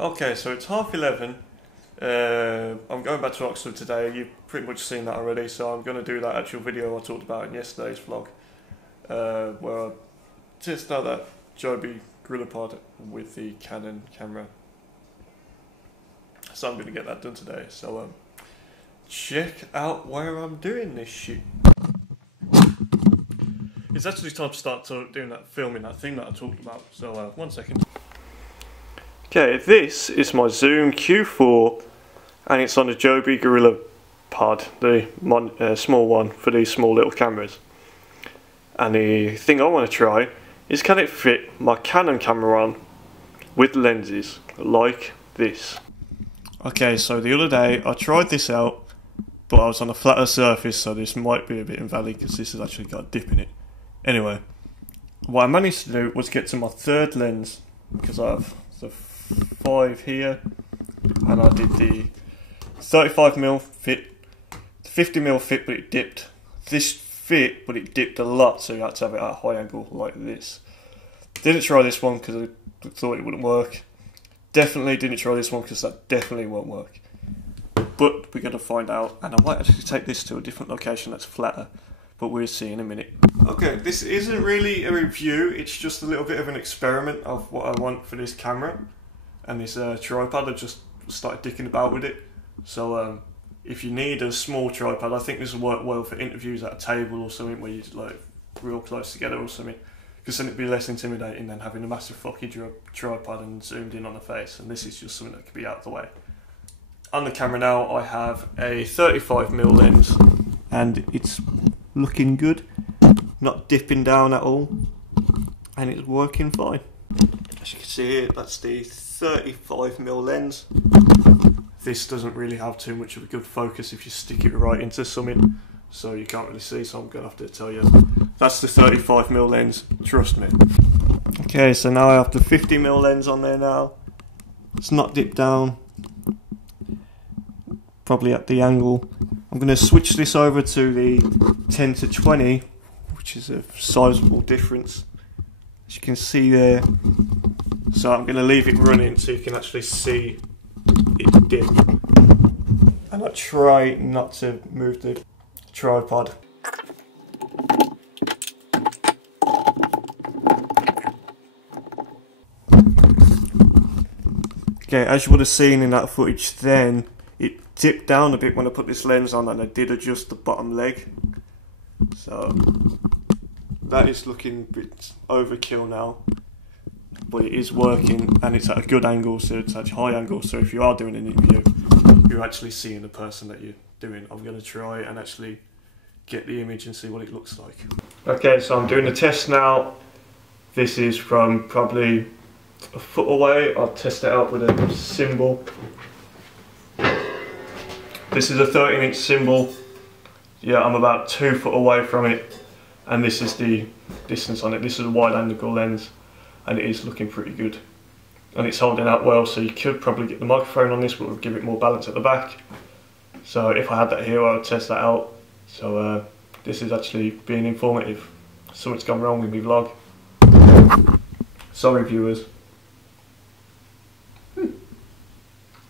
Okay, so it's 11:30. I'm going back to Oxford today. You've pretty much seen that already, so I'm going to do that actual video I talked about in yesterday's vlog, where I test out that Joby GorillaPod with the Canon camera. So I'm going to get that done today. So check out where I'm doing this shit. It's actually time to start doing that filming, that thing that I talked about. So 1 second. Okay, this is my Zoom Q4, and it's on the Joby GorillaPod, the small one for these small little cameras. And the thing I want to try is, can it fit my Canon camera on with lenses like this? Okay, so the other day I tried this out, but I was on a flatter surface, so this might be a bit invalid because this has actually got a dip in it. Anyway, what I managed to do was get to my third lens, because I have the 5 here, and I did the 35mm fit, the 50mm fit, but it dipped. This fit, but it dipped a lot, so you had to have it at a high angle like this. Didn't try this one because I thought it wouldn't work. Definitely didn't try this one because that definitely won't work. But we're going to find out, and I might actually take this to a different location that's flatter, but we'll see in a minute. Okay, this isn't really a review, it's just a little bit of an experiment of what I want for this camera. And this tripod, I just started dicking about with it. So if you need a small tripod, I think this will work well for interviews at a table or something where you're like real close together or something. Because then it'd be less intimidating than having a massive fucking tripod and zoomed in on the face. And this is just something that could be out of the way. On the camera now, I have a 35mm lens, and it's looking good, not dipping down at all, and it's working fine. As you can see here, that's the 35mm lens. This doesn't really have too much of a good focus if you stick it right into something, so you can't really see, so I'm going to have to tell you that's the 35mm lens, trust me. Okay, so now I have the 50mm lens on there now. It's not dipped down, probably at the angle. I'm going to switch this over to the 10-20, which is a sizable difference, as you can see there. So I'm going to leave it running so you can actually see it dip. And I try not to move the tripod. Okay, as you would have seen in that footage then, it dipped down a bit when I put this lens on, and I did adjust the bottom leg. So that is looking a bit overkill now, but it is working, and it's at a good angle, so it's at a high angle, so if you are doing an interview, you're actually seeing the person that you're doing. I'm going to try and actually get the image and see what it looks like. Okay, so I'm doing the test now. This is from probably a foot away. I'll test it out with a symbol. This is a 13-inch symbol. Yeah, I'm about 2 foot away from it, and this is the distance on it. This is a wide angle lens, and it is looking pretty good. And it's holding out well, so you could probably get the microphone on this, but it would give it more balance at the back. So if I had that here, I would test that out. So this is actually being informative. Something's gone wrong with my vlog. Sorry, viewers.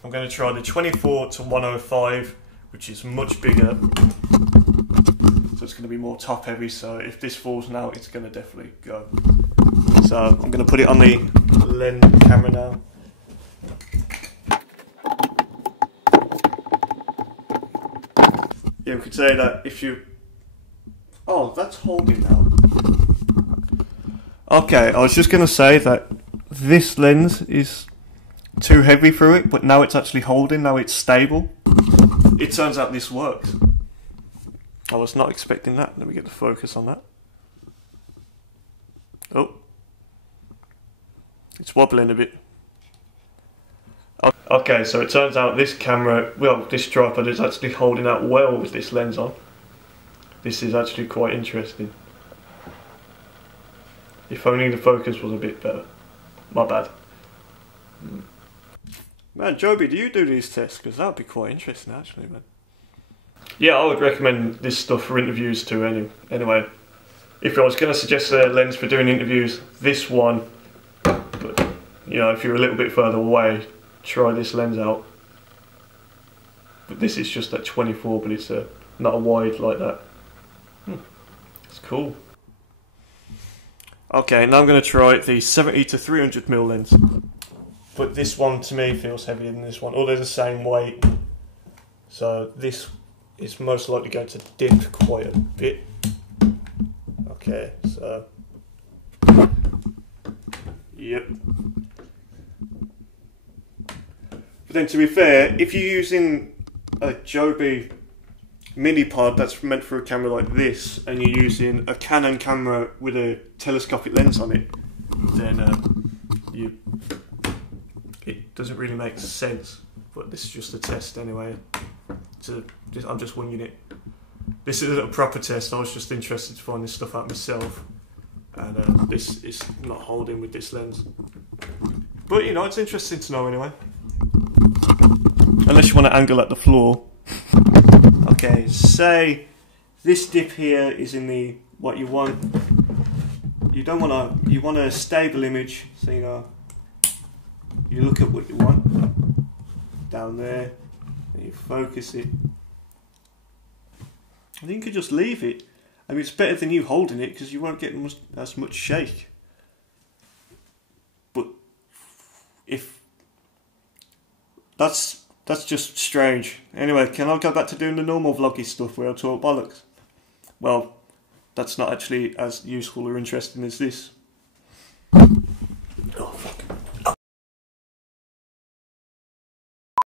I'm going to try the 24-105, which is much bigger, so it's going to be more top heavy, so if this falls now, it's going to definitely go. So I'm going to put it on the lens camera now. Yeah, we could say that if you... Oh, that's holding now. Okay, I was just going to say that this lens is too heavy through it, but now it's actually holding, now it's stable. It turns out this works. I was not expecting that. Let me get the focus on that. Oh, it's wobbling a bit. Okay, so it turns out this camera, well, this tripod is actually holding out well with this lens on. This is actually quite interesting. If only the focus was a bit better. My bad. Man, Joby, do you do these tests? Because that would be quite interesting, actually, man. Yeah, I would recommend this stuff for interviews too, anyway. If I was going to suggest a lens for doing interviews, this one, but, you know, if you're a little bit further away, try this lens out. But this is just at 24, but it's not a wide like that. It's cool. Okay, now I'm going to try the 70 to 300mm lens. But this one to me feels heavier than this one, or they're the same weight. So this is most likely going to dip quite a bit. Okay, so yep. But then to be fair, if you're using a Joby mini pod that's meant for a camera like this, and you're using a Canon camera with a telescopic lens on it, then it doesn't really make sense. But this is just a test anyway. I'm just winging it. This isn't a proper test. I was just interested to find this stuff out myself, and this is not holding with this lens. But you know, it's interesting to know anyway. Unless you want to angle at the floor. Okay, say this dip here is in the what you want. You don't want to. You want a stable image, so you know. You look at what you want down there, and you focus it. I think you could just leave it. I mean, it's better than you holding it because you won't get as much shake. But if that's just strange. Anyway, can I go back to doing the normal vloggy stuff where I talk bollocks? Well, that's not actually as useful or interesting as this.